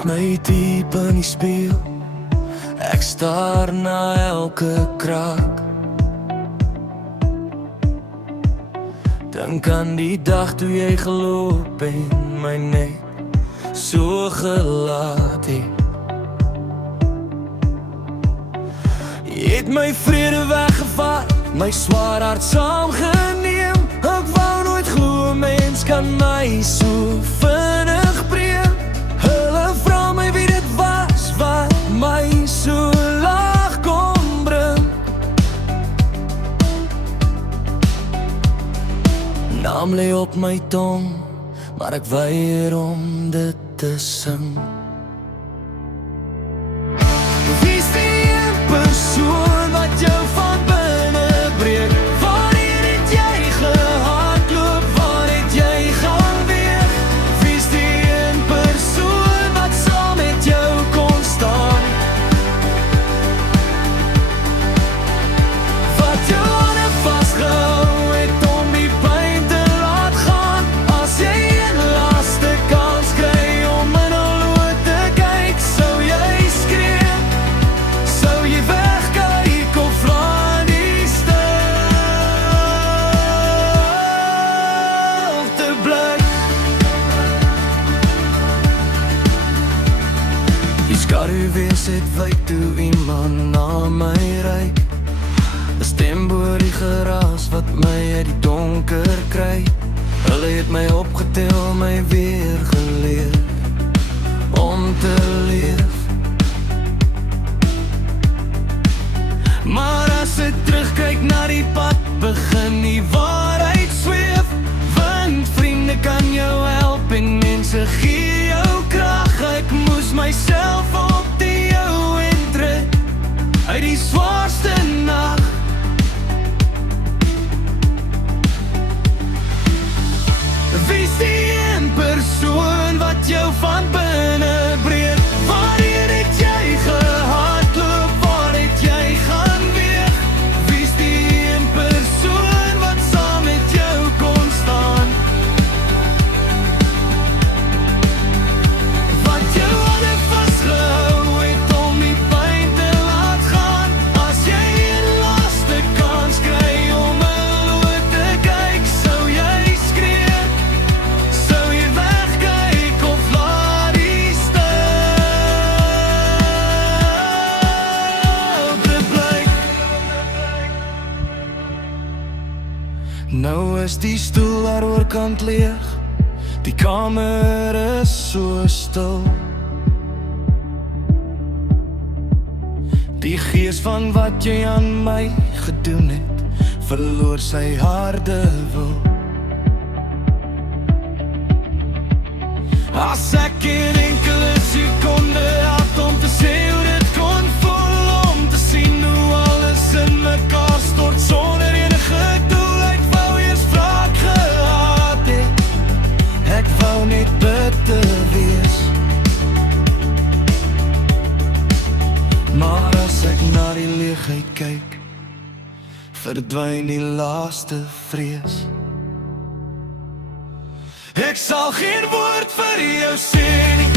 Kyk my diep in die spieël, ek staar na elke kraak. Dink aan die dag toe jy geloop en my net so gelaat het. Jy het my vrede weggevat, my swaar hart saamgeneem. Ek wou nooit glo 'n mens kan my so vinnig breek. Hulle vra my wie dit was wat my so laag kon bring. Naam lê op my tong, maar ek weier om dit te sing. Wie is die een persoon wat jou van binne breek? Wanneer het jy gehardloop, waar het jy gaan weer? Wie is die een persoon wat saam met jou kon staan? Wat jou hande vastgehou het om die pyn te laat gaan. As jy een laaste kans kry om in hul oë te kyk, sou jy skree, sou jy wegkyk of laat die stilte bly. Die skaduwees het wyk toe iemand na my ry. 'n stem boor die geraas wat my uit die donker kry. Hulle het my opgetel, my weer geleer om te leef. Maar as ek terugkyk na die pad, begin die waarheid sweef. Want vriende kan jou help en mense gee jou krag. Ek moes myself op die jou intrek uit die zwaarste nag. Wie is die een persoon wat jou van binne breek? Wanneer het jy gehardloop, waar het jy gaan weeg? Wie is die een persoon wat saam met jou kon staan? Wat jou hande vastgehou het om die pyn te laat gaan. As jy een laaste kans kry om hul oë te kyk, sou jy skree, sou jy wegkyk of laat die stilte bly. Nou is die stoel daar oorkant leeg, die kamer is so stil. Die gees van wat jy aan my gedoen het, verloor sy harde wil. As ek een enkele sekonde had om te sê hoe dit kon voel, om te sien hoe alles in mekaar stort sonder enige doel. Ek wou eers wraak gehad het, ek wou net bitter wees. Maar as ek na die leegheid kyk, verdwyn die laaste vrees. Ek sal geen woord vir jou sê nie,